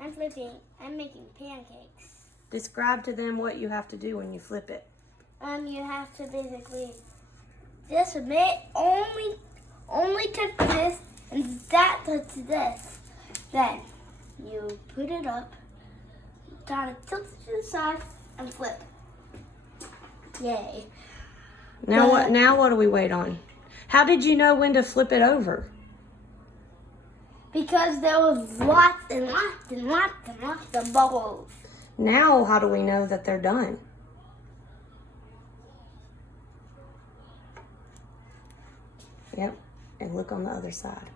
I'm flipping. I'm making pancakes. Describe to them what you have to do when you flip it. You have to basically just only touch this and that touch this. Then you put it up, kind of tilt it to the side, and flip. Yay! Now what? Now what do we wait on? How did you know when to flip it over? Because there was lots and lots and lots and lots of bubbles. Now how do we know that they're done? Yep, and look on the other side.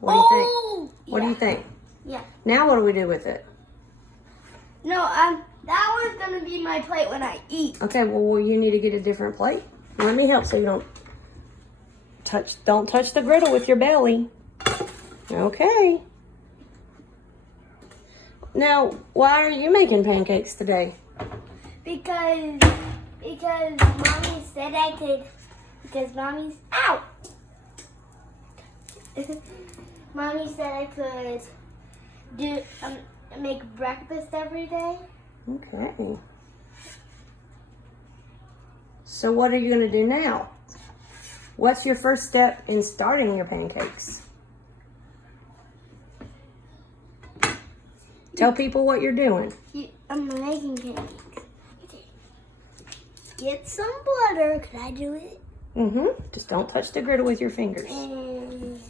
What do you think? What do you think? Yeah. Now what do we do with it? No, that one's gonna be my plate when I eat. Okay, well you need to get a different plate. Let me help so you don't touch the griddle with your belly. Okay. Now, why are you making pancakes today? Because mommy said I could. Because mommy's ow. Mommy said I could make breakfast every day. Okay. So what are you going to do now? What's your first step in starting your pancakes? Tell people what you're doing. I'm making pancakes. Okay. Get some butter. Could I do it? Just don't touch the griddle with your fingers. And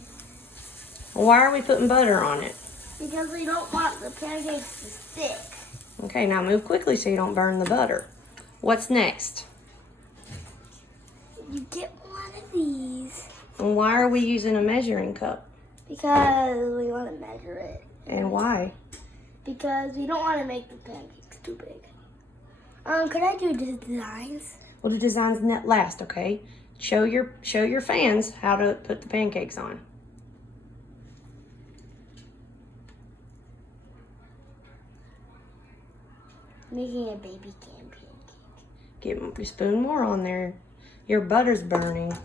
Why are we putting butter on it? because we don't want the pancakes to stick. Okay, now move quickly so you don't burn the butter. What's next? You get one of these. And why are we using a measuring cup? Because we want to measure it. And why? Because we don't want to make the pancakes too big. Could I do the designs? Well, the design's net last, okay? Show your fans how to put the pancakes on. Making a baby can pancake. Get a spoon more on there. Your butter's burning,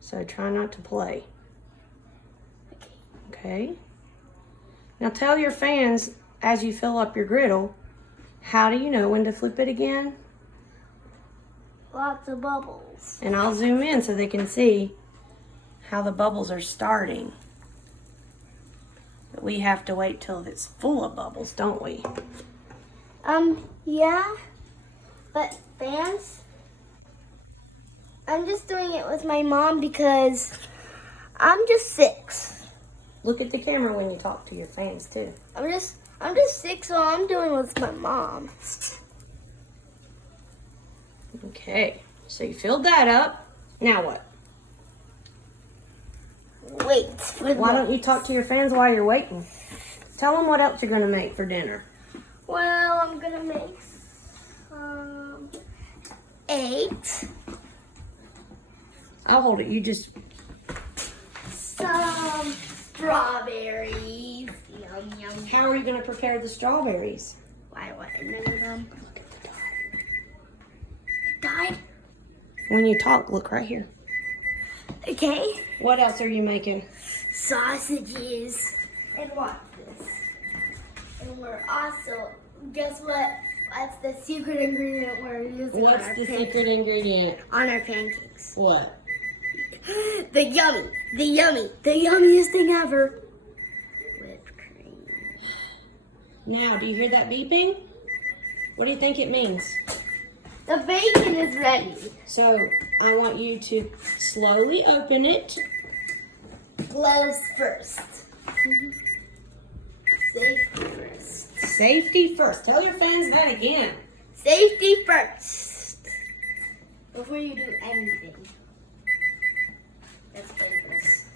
so try not to play. Okay? Now tell your fans, as you fill up your griddle, how do you know when to flip it again? Lots of bubbles. And I'll zoom in so they can see how the bubbles are starting. But we have to wait till it's full of bubbles, don't we? Yeah. But fans, I'm just doing it with my mom because I'm just 6. Look at the camera when you talk to your fans too. I'm just 6, so I'm doing it with my mom. Okay, so you filled that up. Now what? Wait. Why don't you talk to your fans while you're waiting? Tell them what else you're gonna make for dinner. Well, I'm gonna make some eggs. I'll hold it. You just. Some strawberries. Yum, yum. How are you gonna prepare the strawberries? Why would I know them? Look at the It died? When you talk, look right here. Okay. What else are you making? Sausages. And watch this. And we're also, guess what? That's the secret ingredient we're using What's on our the pancakes. secret ingredient? On our pancakes. What? The yummiest thing ever. Whipped cream. Now, do you hear that beeping? What do you think it means? The bacon is ready. So, I want you to slowly open it. Gloves first. Safety first. Safety first. Tell your fans that again. Safety first. Before you do anything. That's dangerous.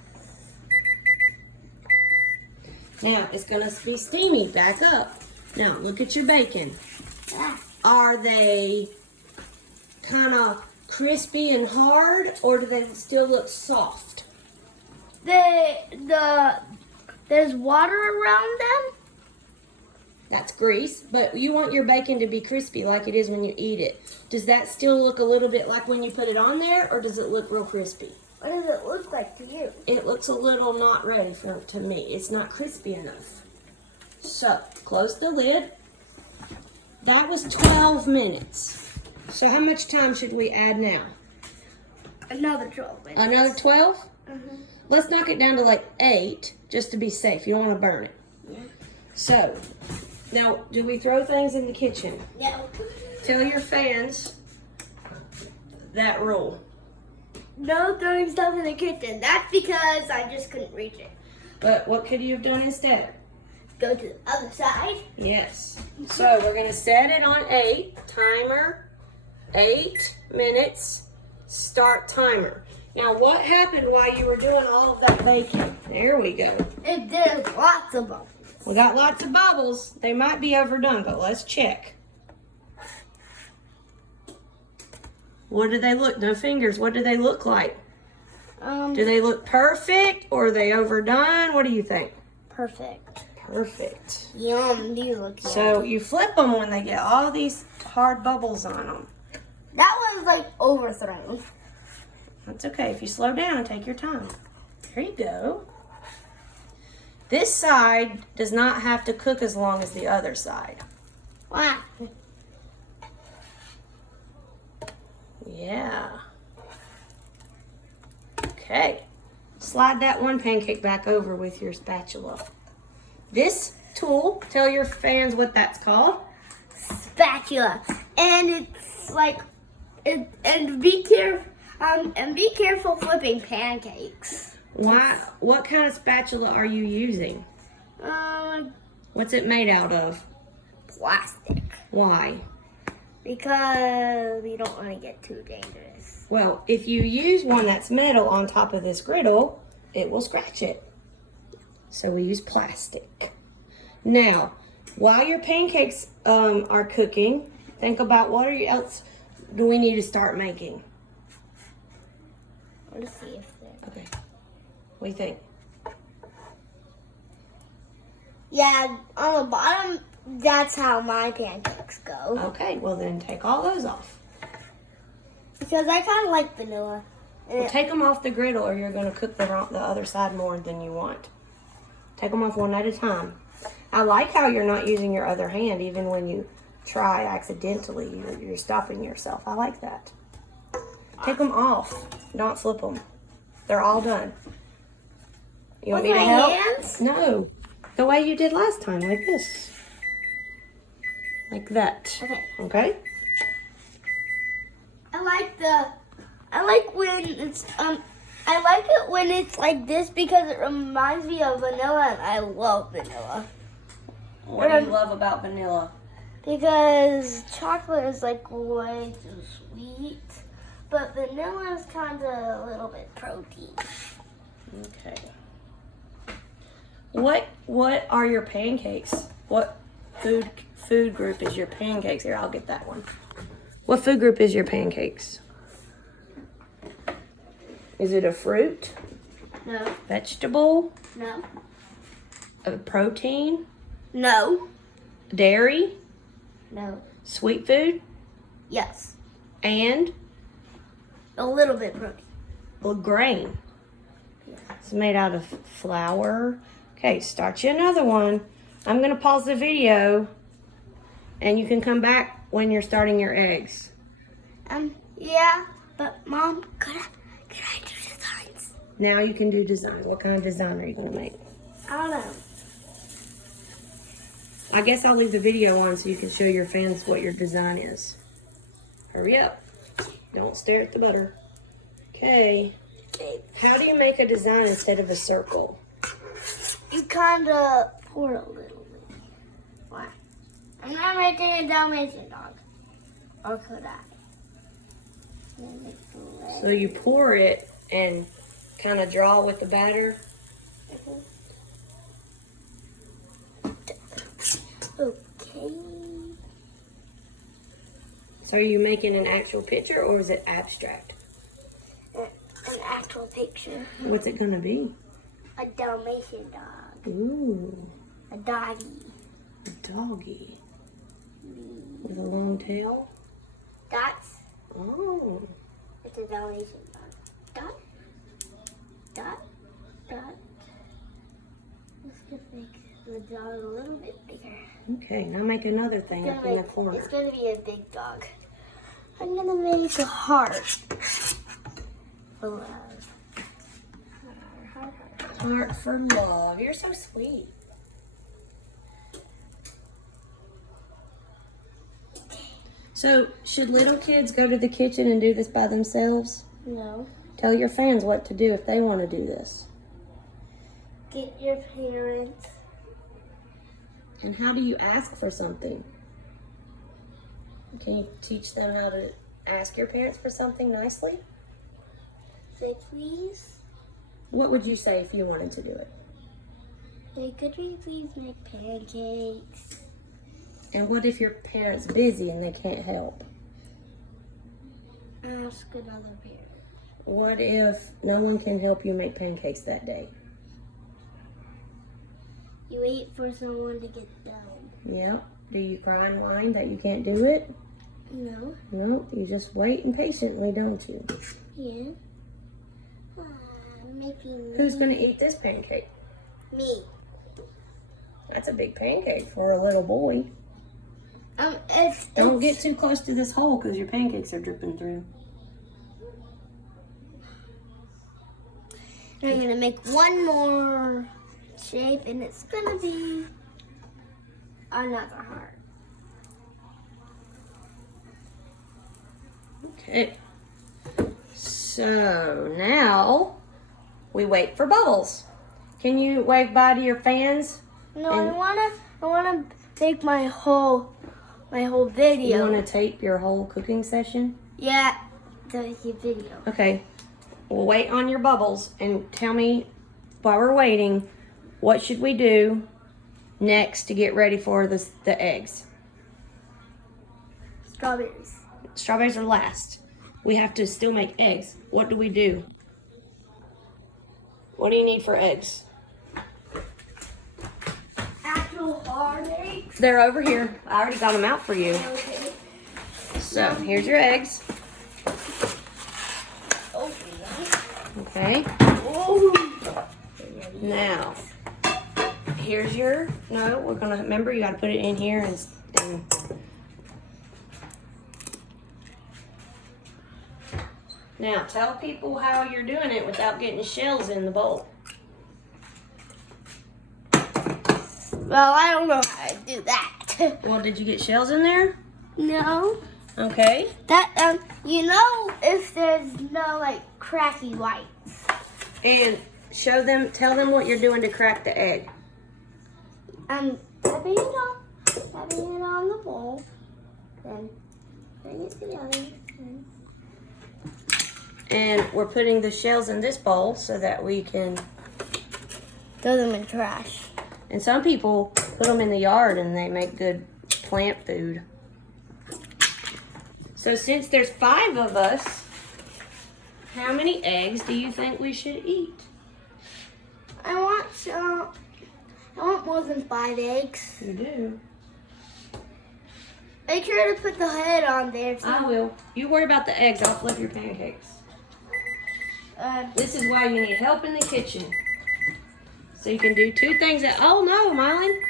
Now, it's going to be steamy. Back up. Now, look at your bacon. Ah. Are they kind of crispy and hard, or do they still look soft? There's water around them. That's grease, but you want your bacon to be crispy like it is when you eat it. Does that still look a little bit like when you put it on there, or does it look real crispy? What does it look like to you? It looks a little not ready to me. It's not crispy enough. So, close the lid. That was 12 minutes. So how much time should we add now? Another 12 minutes. Another 12? Mm-hmm. Let's knock it down to like 8, just to be safe. You don't want to burn it. Yeah. So, now, do we throw things in the kitchen? No. Tell your fans that rule. No throwing stuff in the kitchen. That's because I just couldn't reach it. But what could you have done instead? Go to the other side. Yes. So we're going to set it on 8. Timer. 8 minutes. Start timer. Now what happened while you were doing all of that baking? There we go. It did lots of bubbles. We got lots of bubbles. They might be overdone, but let's check. What do they look? No fingers. What do they look like? Do they look perfect or are they overdone? What do you think? Perfect. Perfect. Yum. These look yum. So you flip them when they get all these hard bubbles on them. That one's like overthrown. That's okay. If you slow down and take your time. There you go. This side does not have to cook as long as the other side. Wow. Yeah. Okay. Slide that one pancake back over with your spatula. This tool, tell your fans what that's called. Spatula. And it's like, and be careful flipping pancakes. Why? What kind of spatula are you using? What's it made out of? Plastic. Why? Because we don't want to get too dangerous. Well, if you use one that's metal on top of this griddle, it will scratch it. So we use plastic. Now, while your pancakes are cooking, think about what else do we need to start making? Let's see if they're... Okay. What do you think? Yeah, on the bottom, that's how my pancakes go. Okay, well then take all those off. Because I kind of like vanilla. Well, take them off the griddle or you're going to cook the other side more than you want. Take them off one at a time. I like how you're not using your other hand even when you try accidentally. You're stopping yourself. I like that. Take them off. Don't flip them. They're all done. You want me to help? Hands? No. The way you did last time, like this. Like that. Okay. Okay? I like when it's I like it when it's like this because it reminds me of vanilla and I love vanilla. What do you love about vanilla? Because chocolate is like way too sweet, but vanilla is kind of a little bit protein. Okay. What are your pancakes? What food group is your pancakes? Here, I'll get that one. What food group is your pancakes? Is it a fruit? No. Vegetable? No. A protein? No. Dairy? No. Sweet food? Yes. And A little bit protein. a grain. Yeah. It's made out of flour. Okay, start you another one. I'm going to pause the video and you can come back when you're starting your eggs. Yeah, but Mom, could I do designs? Now you can do designs. What kind of design are you going to make? I don't know. I guess I'll leave the video on so you can show your fans what your design is. Hurry up. Don't stare at the butter. Okay. How do you make a design instead of a circle? You kind of pour a little bit. Why? I'm not making a Dalmatian dog. Or could I? So you pour it and kind of draw with the batter. Okay. So are you making an actual picture or is it abstract? An actual picture. What's it going to be? A Dalmatian dog. Ooh. A doggy. doggy. With a long tail? That's Oh. it's a Dalmatian dog. Dot. Let's just make the dog a little bit bigger. Okay, now make another thing up in the corner. It's gonna be a big dog. I'm gonna make a heart. For love. Heart for love. You're so sweet. So, should little kids go to the kitchen and do this by themselves? No. Tell your fans what to do if they want to do this. Get your parents. And how do you ask for something? Can you teach them how to ask your parents for something nicely? Say please. What would you say if you wanted to do it? Say, could we please make pancakes? And what if your parent's busy and they can't help? Ask another parent. What if no one can help you make pancakes that day? You wait for someone to get done. Yep. Do you cry and whine that you can't do it? No. No, you just wait impatiently, don't you? Yeah. Making Who's going to eat this pancake? me. That's a big pancake for a little boy. Don't get too close to this hole because your pancakes are dripping through. I'm gonna make one more shape, and it's gonna be another heart. Okay. So now we wait for bubbles. Can you wave bye to your fans? No, I wanna make my whole video. You want to tape your whole cooking session? Yeah, the video. Okay. We'll wait on your bubbles and tell me while we're waiting, what should we do next to get ready for the eggs? Strawberries. Strawberries are last. We have to still make eggs. What do we do? What do you need for eggs? Actual hard eggs. They're over here. I already got them out for you. Okay. So here's your eggs. Okay. Oh. Now, here's your, no, we're going to, remember you got to put it in here and now tell people how you're doing it without getting shells in the bowl. Well, I don't know how to do that. Well, did you get shells in there? No. Okay. That you know, if there's no like cracky whites. And tell them what you're doing to crack the egg. I'm tapping it on the bowl, then putting it together. And we're putting the shells in this bowl so that we can Throw them in trash. And some people put them in the yard and they make good plant food. So since there's 5 of us, how many eggs do you think we should eat? I want more than 5 eggs. You do. Make sure to put the head on there. I will. You worry about the eggs. I'll flip your pancakes. This is why you need help in the kitchen. So you can do 2 things at, oh no, Mylin.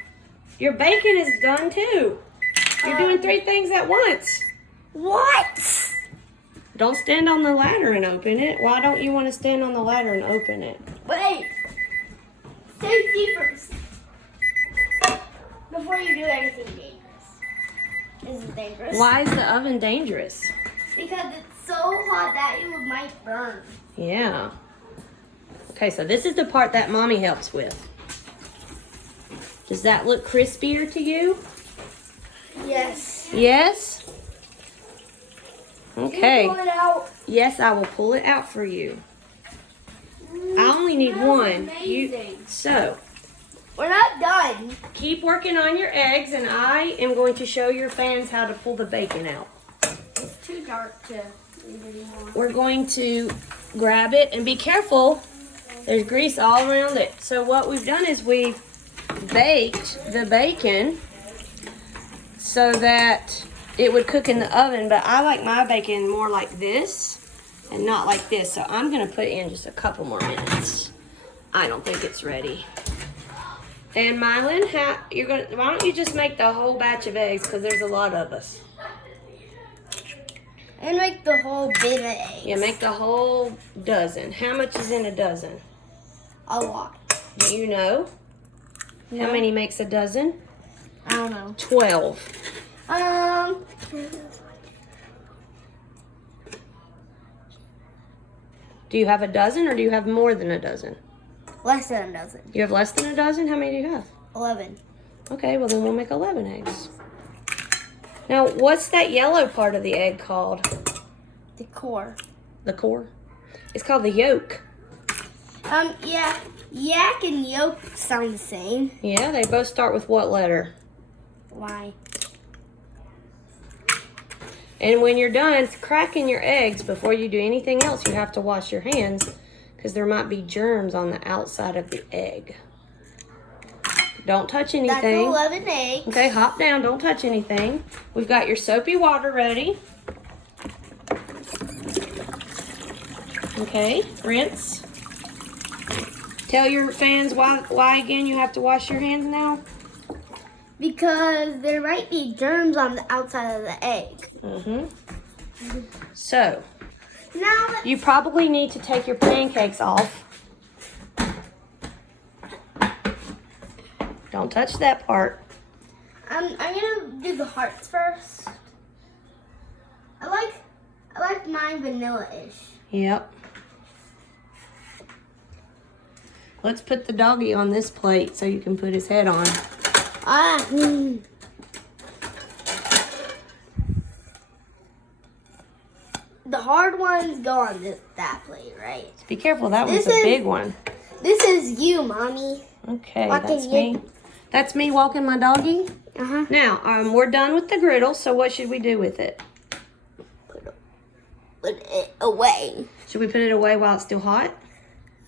Your bacon is done too. You're doing 3 things at once. What? Don't stand on the ladder and open it. Why don't you want to stand on the ladder and open it? Wait. Safety first. Before you do anything dangerous. This is dangerous. Why is the oven dangerous? Because it's so hot that it might burn. Yeah. Okay, so this is the part that Mommy helps with. Does that look crispier to you? Yes. Yes? Okay. Can you pull it out? Yes, I will pull it out for you. I only need That's 1. amazing. So, We're not done. keep working on your eggs, and I am going to show your fans how to pull the bacon out. It's too dark to leave anymore. We're going to grab it, and be careful. There's grease all around it. So what we've done is we've baked the bacon so that it would cook in the oven, but I like my bacon more like this and not like this. So I'm gonna put in just a couple more minutes. I don't think it's ready. And Mylin, why don't you just make the whole batch of eggs, because there's a lot of us. And make the whole bit of eggs. Yeah, make the whole dozen. How much is in a dozen? A lot. Do you know? No. How many makes a dozen? I don't know. 12. Do you have a dozen or do you have more than a dozen? Less than a dozen. You have less than a dozen? How many do you have? 11. Okay, well then we'll make 11 eggs. Now, what's that yellow part of the egg called? The core. The core? It's called the yolk. Yeah. Yak and yolk sound the same. Yeah, they both start with what letter? Why? And when you're done cracking your eggs, before you do anything else, you have to wash your hands because there might be germs on the outside of the egg. Don't touch anything. That's 11 eggs. Okay, hop down. Don't touch anything. We've got your soapy water ready. Okay, rinse. Tell your fans why again you have to wash your hands now. Because there might be germs on the outside of the egg. So, Now you probably need to take your pancakes off. Don't touch that part. I'm gonna do the hearts first. I like mine vanilla-ish. Yep. Let's put the doggy on this plate so you can put his head on. The hard ones go on that plate, right? Be careful, that one's a big one. This is you, Mommy. Okay, Walking that's me. That's me walking my doggy. Uh-huh. Now, we're done with the griddle, so what should we do with it? Put it away. Should we put it away while it's still hot?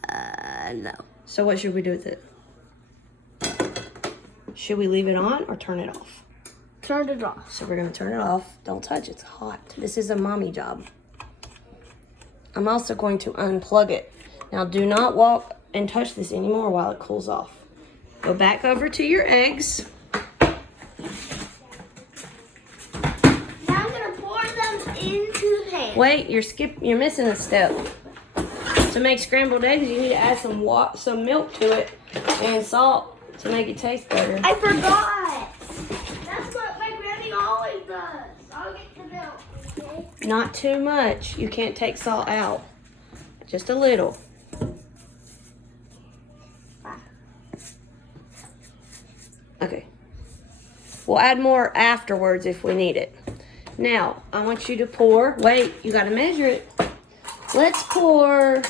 No. So what should we do with it? Should we leave it on or turn it off? Turn it off. So we're gonna turn it off. Don't touch, it's hot. This is a mommy job. I'm also going to unplug it. Now do not walk and touch this anymore while it cools off. Go back over to your eggs. Now I'm gonna pour them into the pan. Wait, you're missing a step. To make scrambled eggs, you need to add some milk to it and salt to make it taste better. I forgot. That's what my granny always does. I'll get the milk, okay? Not too much. You can't take salt out. Just a little. Okay. We'll add more afterwards if we need it. Now, I want you to pour. Wait, you gotta measure it. Let's pour.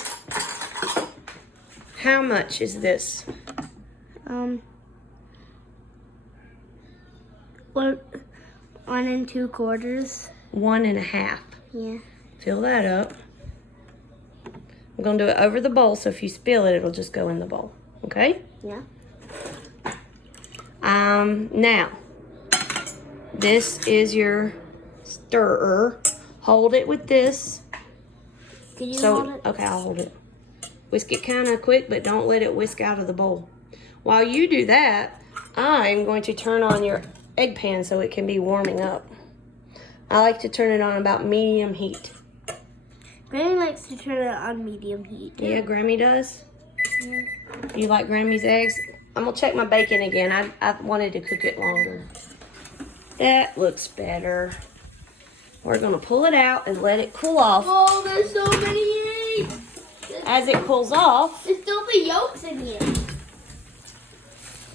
How much is this? 1 2/4. 1 1/2. Yeah. Fill that up. I'm gonna do it over the bowl, so if you spill it, it'll just go in the bowl. Okay? Yeah. Now, this is your stirrer. Hold it with this. Can you hold it? Okay, I'll hold it. Whisk it kind of quick, but don't let it whisk out of the bowl. While you do that, I'm going to turn on your egg pan so it can be warming up. I like to turn it on about medium heat. Granny likes to turn it on medium heat. Too. Yeah, Grammy does? Yeah. You like Grammy's eggs? I'm going to check my bacon again. I wanted to cook it longer. That looks better. We're going to pull it out and let it cool off. Oh, there's so many eggs. As it cools off. There's still the yolks in here.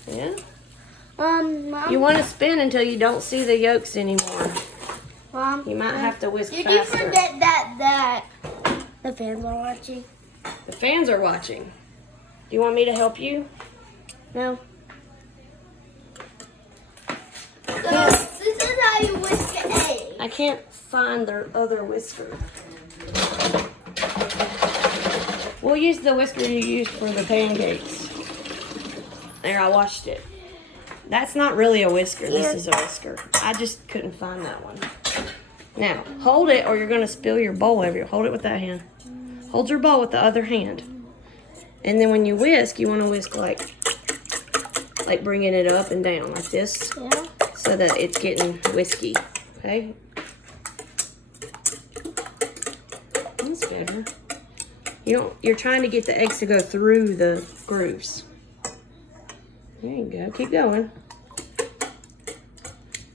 Yeah. Mom. You want to spin until you don't see the yolks anymore. Mom. You might have to whisk Did faster. you forget that the fans are watching? The fans are watching. Do you want me to help you? No. So this is how you whisk an egg. I can't find the other whisker. We'll use the whisker you used for the pancakes. There, I washed it. That's not really a whisker. This is a whisker. I just couldn't find that one. Now, hold it or you're going to spill your bowl everywhere. Hold it with that hand. Hold your bowl with the other hand. And then when you whisk, you want to whisk like bringing it up and down like this. Yeah. So that it's getting whiskey. Okay? That's better. You're trying to get the eggs to go through the grooves. There you go. Keep going.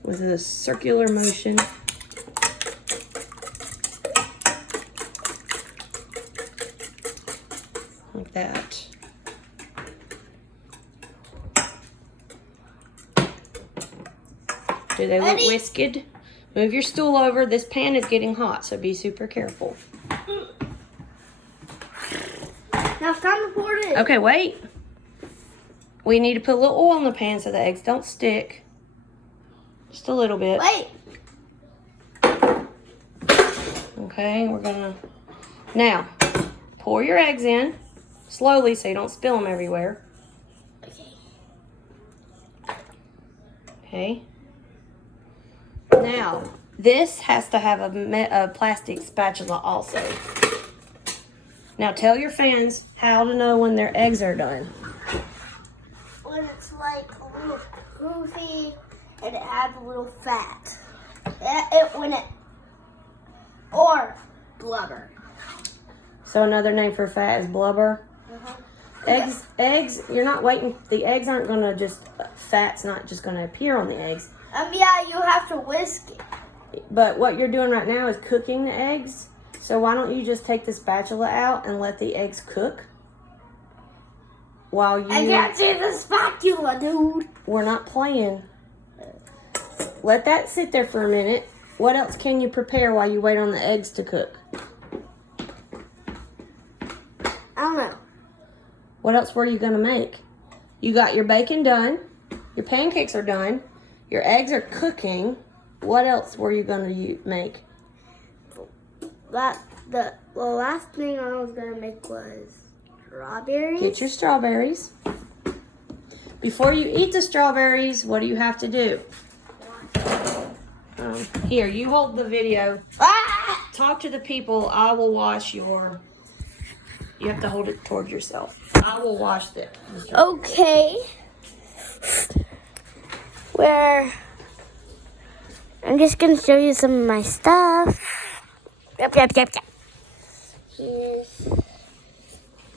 With a circular motion. Like that. Do they look whisked? Move your stool over. This pan is getting hot, so be super careful. Now it's time to pour it in. Okay, wait. We need to put a little oil in the pan so the eggs don't stick. Just a little bit. Wait. Okay, we're gonna... Now, pour your eggs in slowly so you don't spill them everywhere. Okay. Okay. Now, this has to have a plastic spatula also. Now, tell your fans how to know when their eggs are done. When it's like a little poofy and it has a little fat. Or blubber. So another name for fat is blubber. Uh-huh. Eggs, you're not waiting. The eggs aren't going to just, fat's not just going to appear on the eggs. Yeah, you have to whisk it. But what you're doing right now is cooking the eggs. So why don't you just take the spatula out and let the eggs cook? While you... I can't see the spatula, dude. We're not playing. Let that sit there for a minute. What else can you prepare while you wait on the eggs to cook? I don't know. What else were you going to make? You got your bacon done. Your pancakes are done. Your eggs are cooking. What else were you going to make? The last thing I was going to make was strawberries. Get your strawberries. Before you eat the strawberries, what do you have to do? Here, you hold the video. Ah! Talk to the people. I will wash your... You have to hold it towards yourself. I will wash it. Okay. I'm just going to show you some of my stuff. Yep. Here's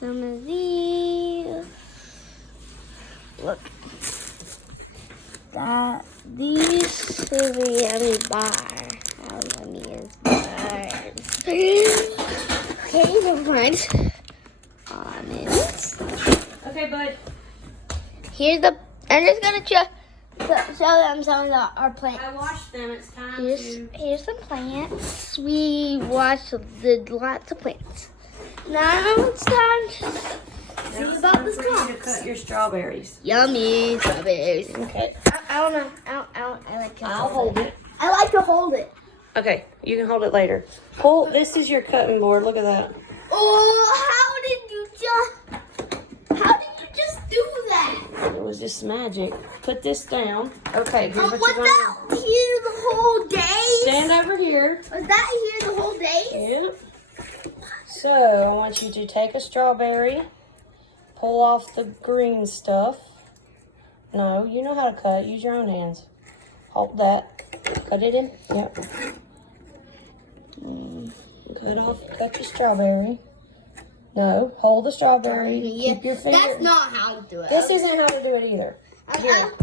some of these. Look. These is a yummy bar. How yummy is bars? Okay, the front. Almonds. Okay, bud. I'm just going to show them some of our plants. I washed them. It's time to... Here's some plants. We washed lots of plants. Now it's time to see about the for you to stalks. cut your strawberries. Yummy strawberries. Okay. I don't know. I like to I'll hold it. I like to hold it. Okay, you can hold it later. Pull. This is your cutting board. Look at that. Oh, how did you just do that? It was just magic. Put this down. Okay, here's what Was you're that going to do. here the whole day? Stand over here. Was that here the whole day? Yep. So, I want you to take a strawberry, pull off the green stuff. No, you know how to cut. Use your own hands. Hold that. Cut it in. Yep. Cut your strawberry. No, hold the strawberry. Yeah, Keep your finger. that's not how to do it. This isn't how to do it either. Here.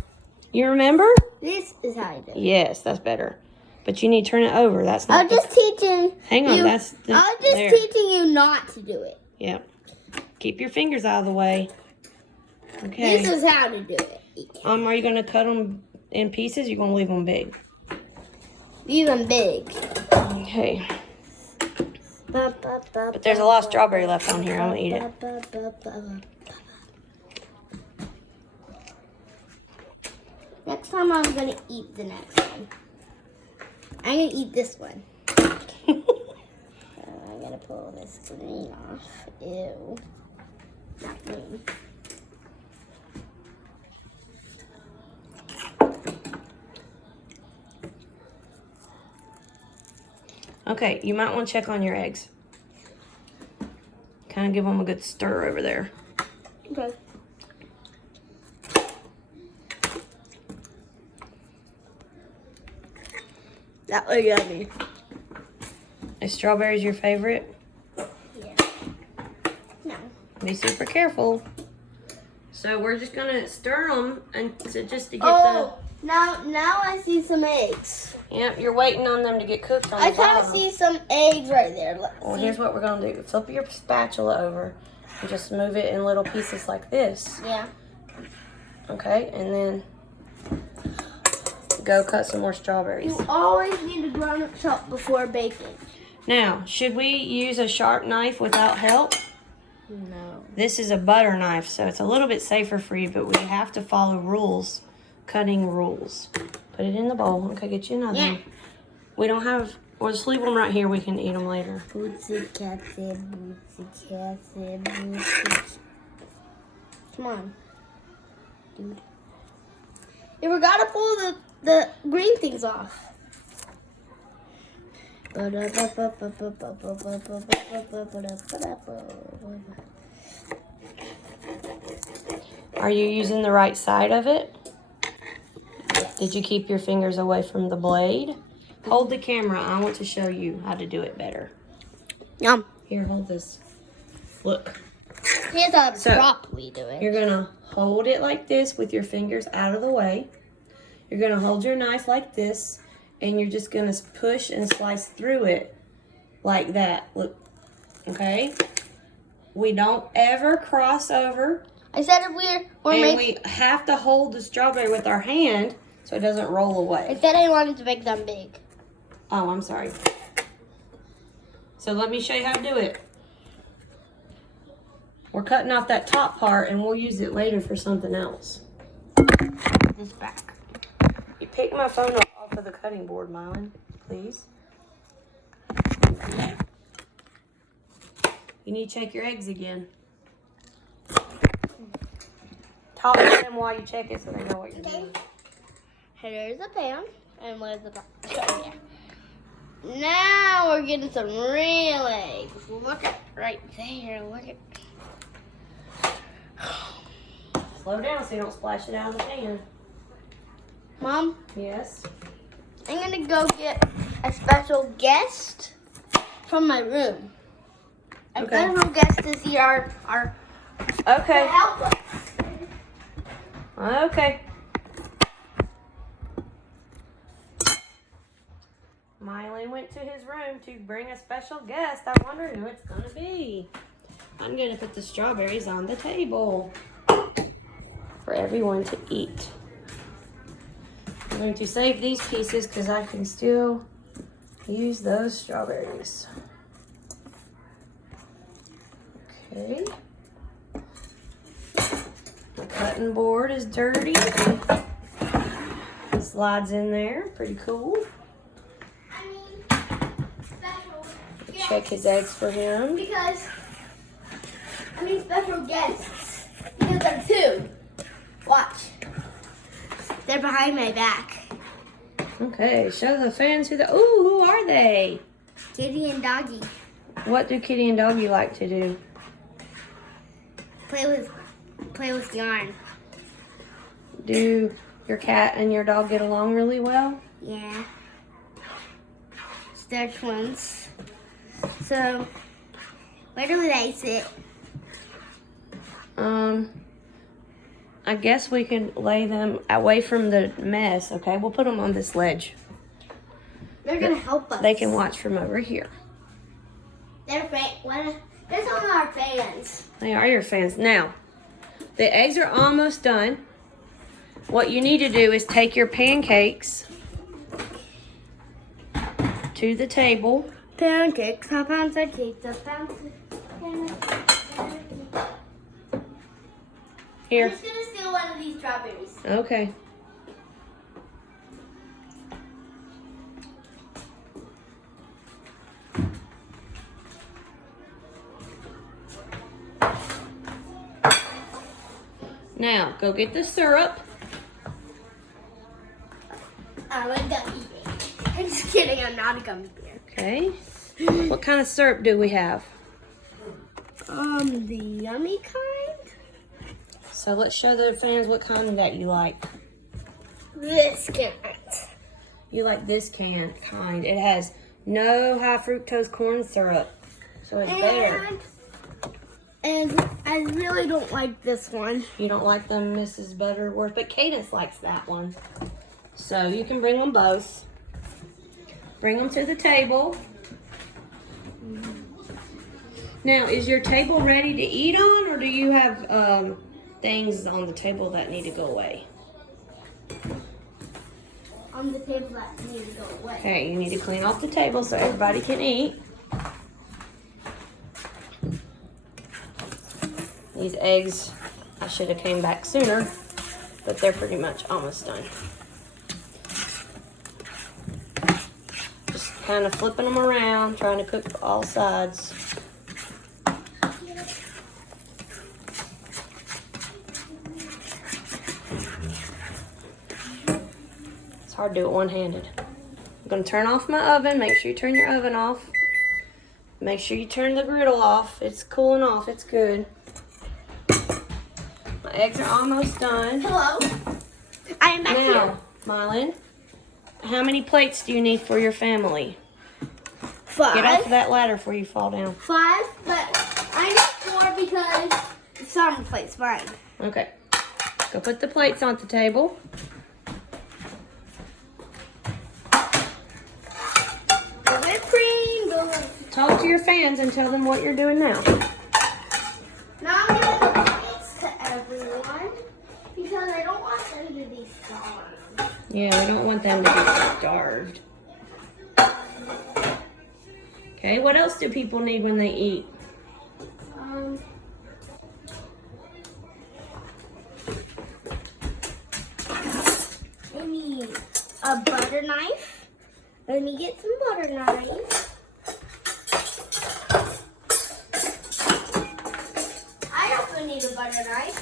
You remember? This is how you do it. Yes, that's better. But you need to turn it over. That's not. I'm just teaching. Hang on, you, that's. I'm just teaching you not to do it. Yep. Keep your fingers out of the way. Okay. This is how to do it. Are you gonna cut them in pieces? You're gonna leave them big. Leave them big. Okay. But there's a lot of strawberry left on here. I'm gonna eat it. Next time I'm gonna eat the next one. I'm gonna eat this one. I'm gonna pull this green off. Ew. Not green. Okay, you might want to check on your eggs. Kind of give them a good stir over there. Okay. That was yummy. Is strawberries your favorite? Yeah. No. Be super careful. So we're just gonna stir them and just to get now I see some eggs. Yep, you're waiting on them to get cooked on I the kind of bottom. see some eggs right there. Well, here's what we're gonna do. Flip your spatula over and just move it in little pieces like this. Yeah. Okay, and then go cut some more strawberries. You always need to ground up salt before baking. Now, should we use a sharp knife without help? No. This is a butter knife, so it's a little bit safer for you, but we have to follow rules, cutting rules. Put it in the bowl. Okay, get you another one. We don't have, we'll just leave them right here. We can eat them later. Bootsy catty, bootsy. Come on. Dude. You forgot to pull the green things off. Are you using the right side of it? Yes. Did you keep your fingers away from the blade? Hold the camera. I want to show you how to do it better. Yum. Here, hold this. Look. Here's how to properly do it. You're going to hold it like this with your fingers out of the way. You're going to hold your knife like this, and you're just going to push and slice through it like that. Look. Okay? We don't ever cross over. I said if we have to hold the strawberry with our hand so it doesn't roll away. I said I wanted to make them big. Oh, I'm sorry. So let me show you how to do it. We're cutting off that top part and we'll use it later for something else. This back. You pick my phone up off of the cutting board, Mylin, please. You need to check your eggs again. Talk to them while you check it so they know what you're doing. Here's the pan, and where's the box? Oh, yeah. Now we're getting some real eggs. Look at right there. Look at. Slow down so you don't splash it out of the pan. Mom? Yes? I'm gonna go get a special guest from my room. A special guest to see our Okay. help us. Okay. Mylin went to his room to bring a special guest. I wonder who it's going to be. I'm going to put the strawberries on the table for everyone to eat. I'm going to save these pieces because I can still use those strawberries. Okay. The cutting board is dirty. Slides in there. Pretty cool. Check his eggs for him. Special guests. Because there are two. Watch. They're behind my back. Okay, show the fans who are they? Kitty and Doggy. What do Kitty and Doggy like to do? Play with yarn. Do your cat and your dog get along really well? Yeah. They're twins. So, where do they sit? I guess we can lay them away from the mess, okay? We'll put them on this ledge. They're going to help us. They can watch from over here. They're some of our fans. They are your fans. Now, the eggs are almost done. What you need to do is take your pancakes to the table. Pancakes. Here. I'm just going to steal one of these strawberries. Okay. Now, go get the syrup. I'm a gummy bear. I'm just kidding. I'm not a gummy bear. Okay. What kind of syrup do we have? The yummy kind. So let's show the fans what kind that you like. This kind. You like this kind. It has no high fructose corn syrup. So it's better. And I really don't like this one. You don't like the Mrs. Butterworth, but Cadence likes that one. So you can bring them both. Bring them to the table. Now, is your table ready to eat on, or do you have things on the table that need to go away? On the table that need to go away. Okay, you need to clean off the table so everybody can eat. These eggs, I should have came back sooner, but they're pretty much almost done. Just kind of flipping them around, trying to cook all sides. It's hard to do it one-handed. I'm gonna turn off my oven. Make sure you turn your oven off. Make sure you turn the griddle off. It's cooling off, it's good. My eggs are almost done. Hello. I am back here. Now, Mylin, how many plates do you need for your family? 5. Get off of that ladder before you fall down. 5, but I need 4 because it's on the plate's fine. Okay. Go put the plates on the table. The whipped cream, Talk to your fans and tell them what you're doing now. Now I'm giving the plates to everyone because I don't want them to be starved. Yeah, we don't want them to be starved. Okay, what else do people need when they eat? I need a butter knife. Let me get some butter knives. I also need a butter knife.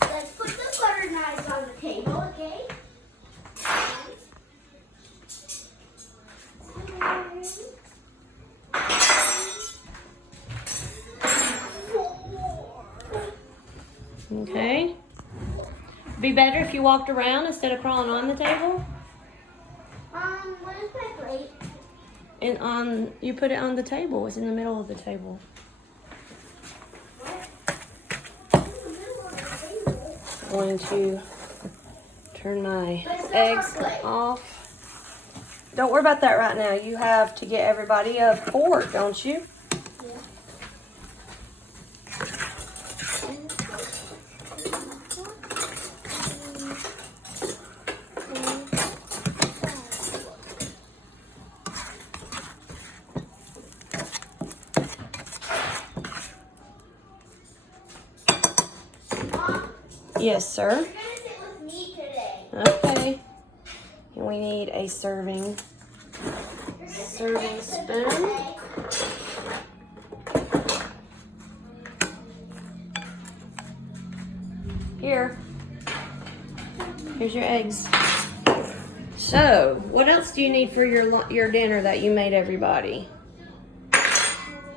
Let's put the butter knives on the table, okay? Okay. Be better if you walked around instead of crawling on the table. Where's my plate? And you put it on the table. It's in the middle of the table. I'm going to turn my eggs off. Don't worry about that right now. You have to get everybody a fork, don't you? Yes, sir. You're gonna sit with me today. Okay. And we need a serving spoon. Here. Here's your eggs. So, what else do you need for your dinner that you made everybody?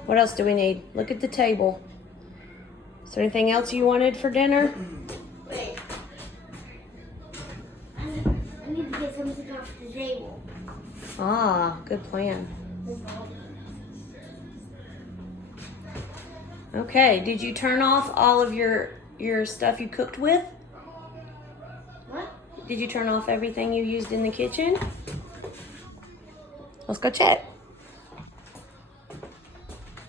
What else do we need? Look at the table. Is there anything else you wanted for dinner? Wait. I need to get something off the table. Ah, good plan. Okay, did you turn off all of your stuff you cooked with? What? Did you turn off everything you used in the kitchen? Let's go check.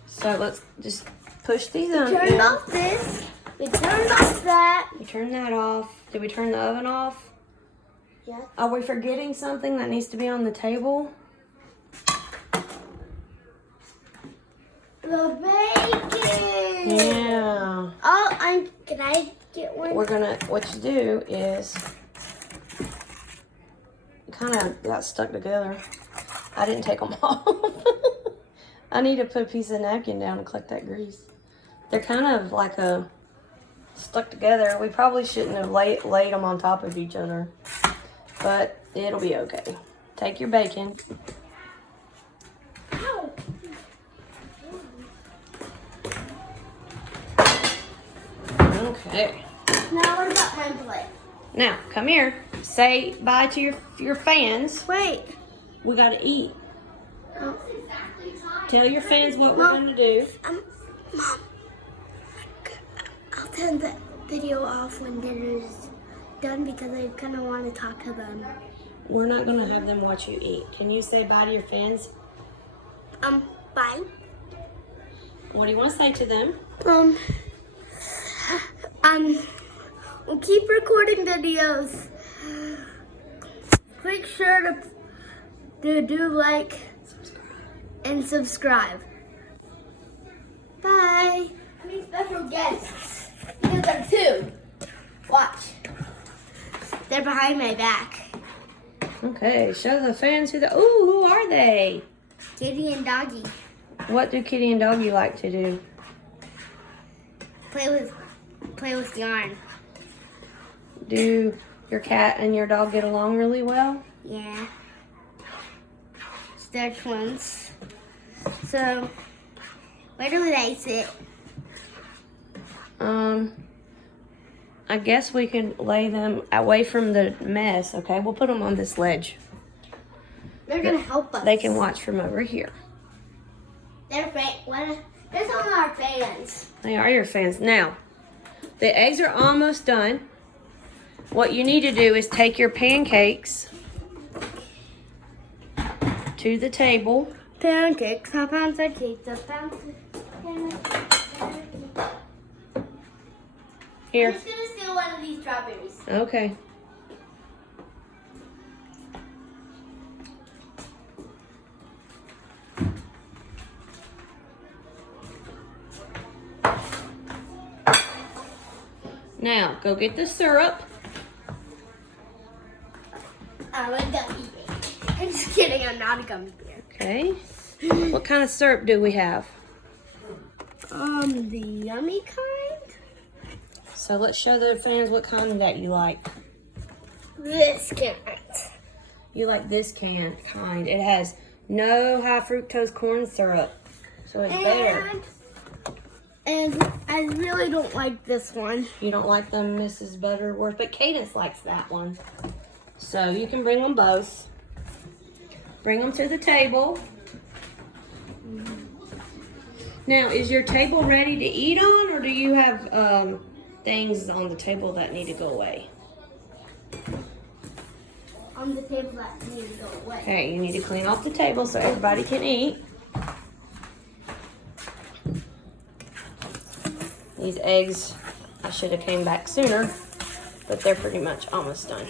So let's just push these on. Turned off this. We turned off that. We turned that off. Did we turn the oven off? Yes. Are we forgetting something that needs to be on the table? The bacon. Yeah. Oh, can I get one? What you do is, kind of got stuck together. I didn't take them off. I need to put a piece of napkin down and collect that grease. They're kind of like a stuck together. We probably shouldn't have laid them on top of each other, but it'll be okay. Take your bacon. Ow. Okay. Now what about my plate? Now, come here. Say bye to your fans. Wait. We gotta eat. Oh. Tell your fans what Mom. we're gonna do. Mom, I'll turn the video off when dinner is done because I kind of want to talk to them. We're not gonna have them watch you eat. Can you say bye to your fans? Bye. What do you want to say to them? We'll keep recording videos. Make sure to do like and subscribe. Bye. I mean special guests. Because there are two. Watch. They're behind my back. Okay, show the fans who are they? Kitty and Doggy. What do Kitty and Doggy like to do? Play with yarn. Do your cat and your dog get along really well? Yeah. They're twins. So, where do they sit? I guess we can lay them away from the mess, okay? We'll put them on this ledge. They're gonna help us. They can watch from over here. They're They're some of our fans. They are your fans. Now, the eggs are almost done. What you need to do is take your pancakes to the table. Pancakes, pancakes, Here. I'm just gonna steal one of these strawberries. Okay. Now, go get the syrup. I'm a gummy bear. I'm just kidding, I'm not a gummy bear. Okay. What kind of syrup do we have? The yummy kind? So let's show the fans what kind that you like. This kind. You like this kind. It has no high fructose corn syrup. So it's better. And I really don't like this one. You don't like them, Mrs. Butterworth, but Cadence likes that one. So you can bring them both. Bring them to the table. Now, is your table ready to eat on, or do you have things on the table that need to go away? On the table that need to go away. Okay, you need to clean off the table so everybody can eat. These eggs, I should have came back sooner, but they're pretty much almost done.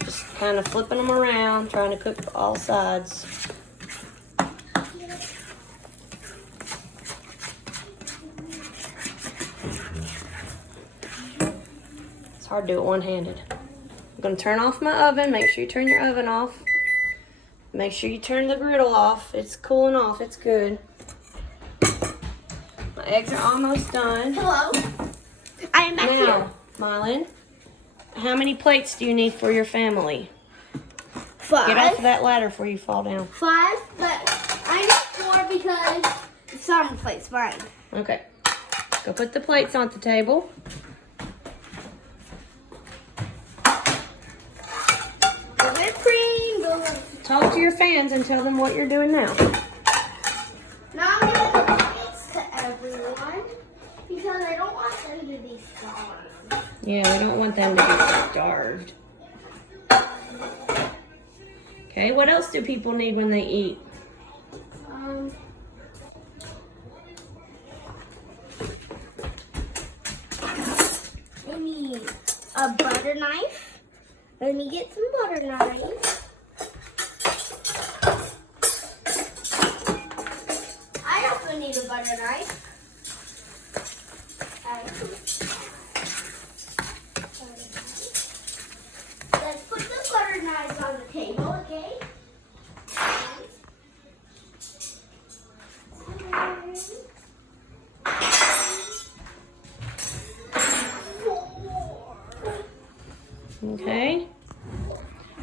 Just kind of flipping them around, trying to cook all sides. It's hard to do it one-handed. I'm gonna turn off my oven. Make sure you turn your oven off. Make sure you turn the griddle off. It's cooling off, it's good. My eggs are almost done. Hello? I am back here. Now, Mylin, how many plates do you need for your family? 5. Get off of that ladder before you fall down. 5, but I need 4 because some plates mine. Okay. Go put the plates on the table. The whipped cream. Talk to your fans and tell them what you're doing now. Now I'm gonna give plates to everyone because I don't want them to be starved. Yeah, we don't want them to be starved. Okay, what else do people need when they eat? I need a butter knife. Let me get some butter knife. I also need a butter knife. Let's put the butter knives on the table, okay? Okay.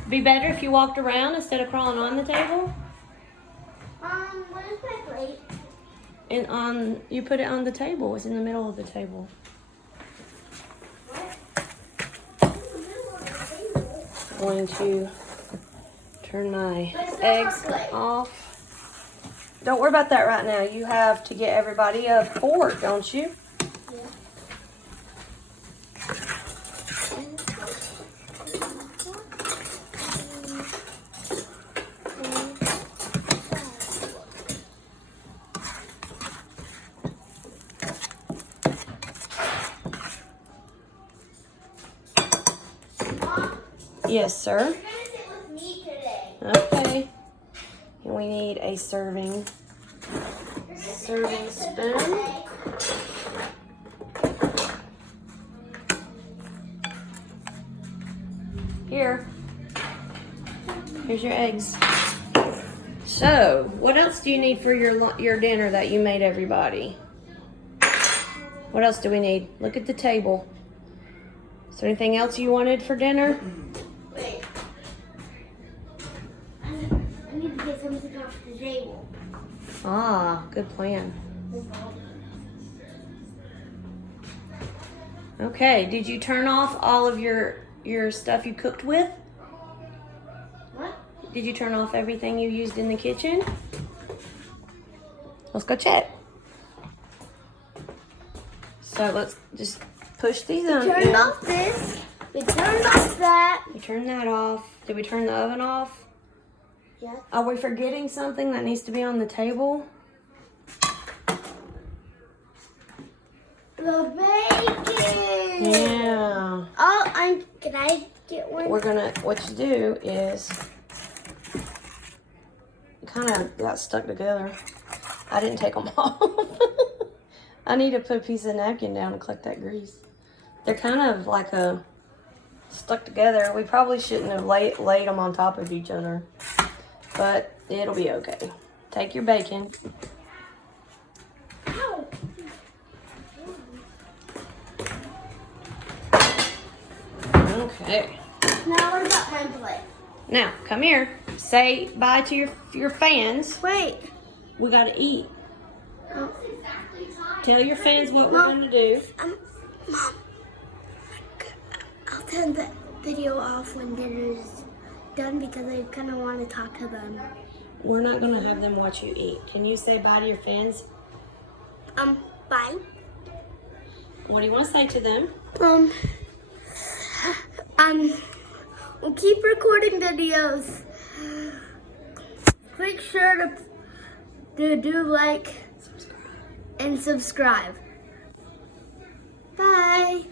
Be better if you walked around instead of crawling on the table. Where's my plate? And you put it on the table. It's in the middle of the table. I'm going to turn my eggs off. Don't worry about that right now. You have to get everybody a fork, don't you? Yeah. Yes, sir. You're gonna sit with me today. Okay. And we need a serving spoon. Here's your eggs. So, what else do you need for your dinner that you made everybody? What else do we need? Look at the table. Is there anything else you wanted for dinner? Wait. I need to get something off the table. Ah, good plan. Okay, did you turn off all of your stuff you cooked with? What? Did you turn off everything you used in the kitchen? Let's go check. So let's just push these on. Turned off this. We turned off that. We turned that off. Did we turn the oven off? Yes. Are we forgetting something that needs to be on the table? The bacon. Yeah. Oh, can I get one? What you do is, kind of got stuck together. I didn't take them off. I need to put a piece of napkin down and collect that grease. They're kind of like stuck together. We probably shouldn't have laid them on top of each other, but it'll be okay. Take your bacon. Ow. Okay. Now what about my plate? Now, come here. Say bye to your fans. Wait. We gotta eat. Oh. Tell your fans what we're Mom. gonna do. Mom, I'll turn the video off when dinner's done because I kind of want to talk to them. We're not gonna have them watch you eat. Can you say bye to your fans? Bye. What do you want to say to them? We'll keep recording videos. Make sure to do like and subscribe. Bye.